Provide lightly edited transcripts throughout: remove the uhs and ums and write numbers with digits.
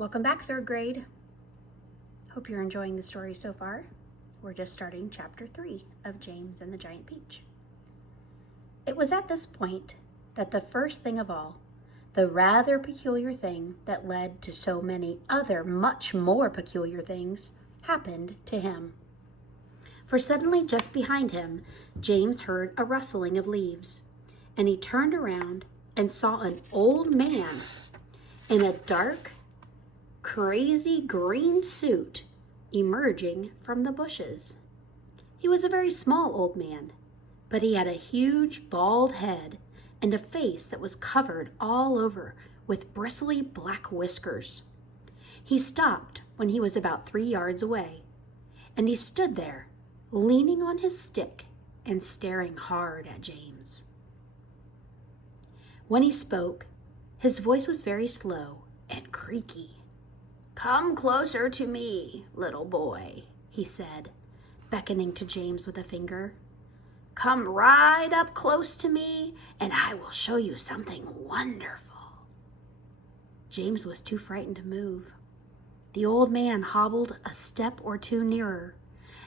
Welcome back, third grade. Hope you're enjoying the story so far. We're just starting chapter 3 of James and the Giant Peach. It was at this point that the first thing of all, the rather peculiar thing that led to so many other much more peculiar things, happened to him. For suddenly just behind him, James heard a rustling of leaves, and he turned around and saw an old man in a dark, crazy green suit emerging from the bushes. He was a very small old man, but he had a huge bald head and a face that was covered all over with bristly black whiskers. He stopped when he was about 3 yards away, and he stood there, leaning on his stick and staring hard at James. When he spoke, his voice was very slow and creaky. "Come closer to me, little boy," he said, beckoning to James with a finger. "Come right up close to me, and I will show you something wonderful." James was too frightened to move. The old man hobbled a step or two nearer,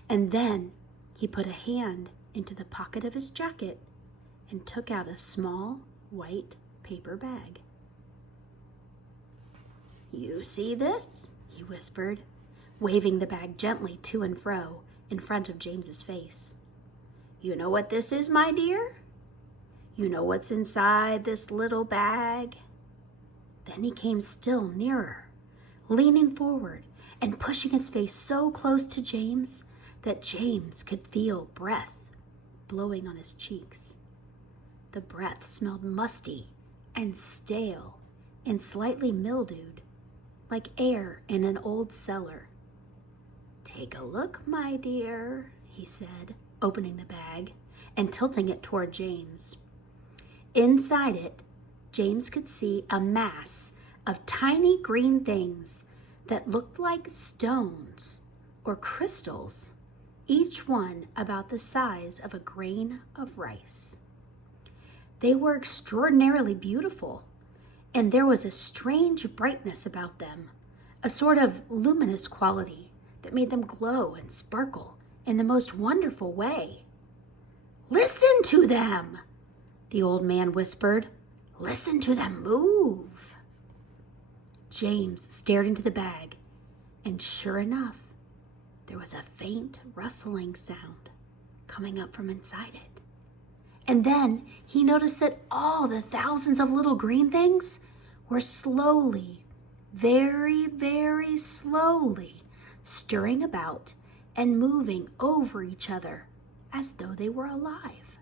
and then he put a hand into the pocket of his jacket and took out a small white paper bag. "You see this?" he whispered, waving the bag gently to and fro in front of James's face. "You know what this is, my dear? You know what's inside this little bag?" Then he came still nearer, leaning forward and pushing his face so close to James that James could feel breath blowing on his cheeks. The breath smelled musty and stale and slightly mildewed, like air in an old cellar. "Take a look, my dear," he said, opening the bag and tilting it toward James. Inside it, James could see a mass of tiny green things that looked like stones or crystals, each one about the size of a grain of rice. They were extraordinarily beautiful, and there was a strange brightness about them, a sort of luminous quality that made them glow and sparkle in the most wonderful way. "Listen to them," the old man whispered. "Listen to them move." James stared into the bag, and sure enough, there was a faint rustling sound coming up from inside it. And then he noticed that all the thousands of little green things were slowly, very, very slowly stirring about and moving over each other as though they were alive.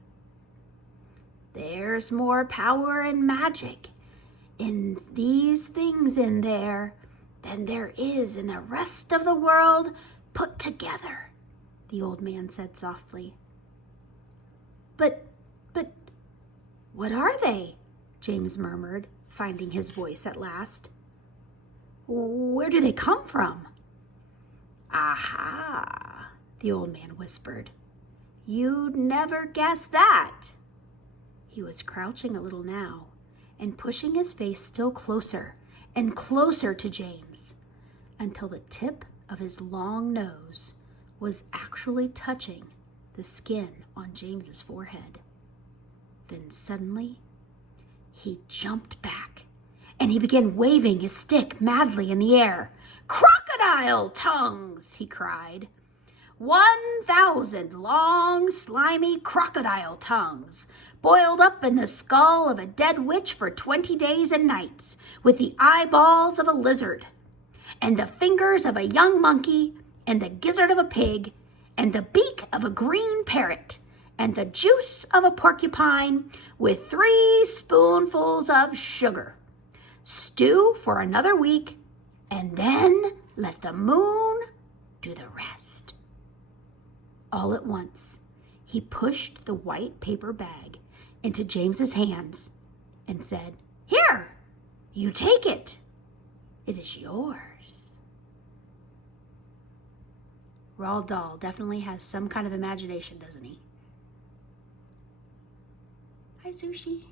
"There's more power and magic in these things in there than there is in the rest of the world put together," the old man said softly. But, what are they?" James murmured, finding his voice at last. "Where do they come from?" "Aha," the old man whispered. "You'd never guess that." He was crouching a little now and pushing his face still closer and closer to James until the tip of his long nose was actually touching the skin on James's forehead. Then suddenly, he jumped back and he began waving his stick madly in the air. "Crocodile tongues!" he cried. 1,000 long, slimy crocodile tongues, boiled up in the skull of a dead witch for 20 days and nights, with the eyeballs of a lizard, and the fingers of a young monkey, and the gizzard of a pig, and the beak of a green parrot, and the juice of a porcupine, with 3 spoonfuls of sugar. Stew for another week, and then let the moon do the rest." All at once, he pushed the white paper bag into James's hands and said, "Here, you take it. It is yours." Roald Dahl definitely has some kind of imagination, doesn't he? Hi, Sushi.